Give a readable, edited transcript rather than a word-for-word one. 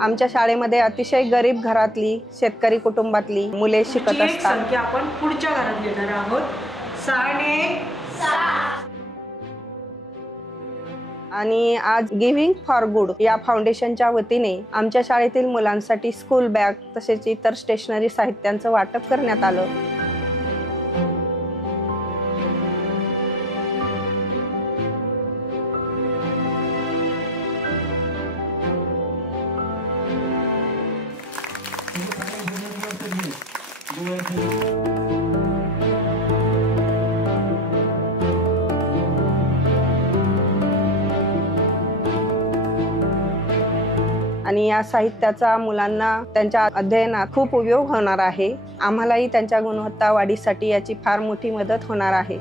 आमच्या शाळेमध्ये अतिशय गरीब घरातली शेतकरी कुटुंबातली मुले शिकत असतात। संख्या आपण पुढच्या घरात घेणार आहोत 6 आणि आज गिव्हिंग फॉर गुड या फाउंडेशनच्या वतीने आमच्या शाळेतील मुलांसाठी स्कूल बॅग तसेच इतर स्टेशनरी साहित्यांचं वाटप करण्यात आलं। आणि या साहित्याचा मुलांना त्यांच्या अध्ययनात खूप उपयोग होणार आहे। आम्हालाही त्यांच्या गुणवत्ता वाढीसाठी याची फार मोठी मदत होणार आहे।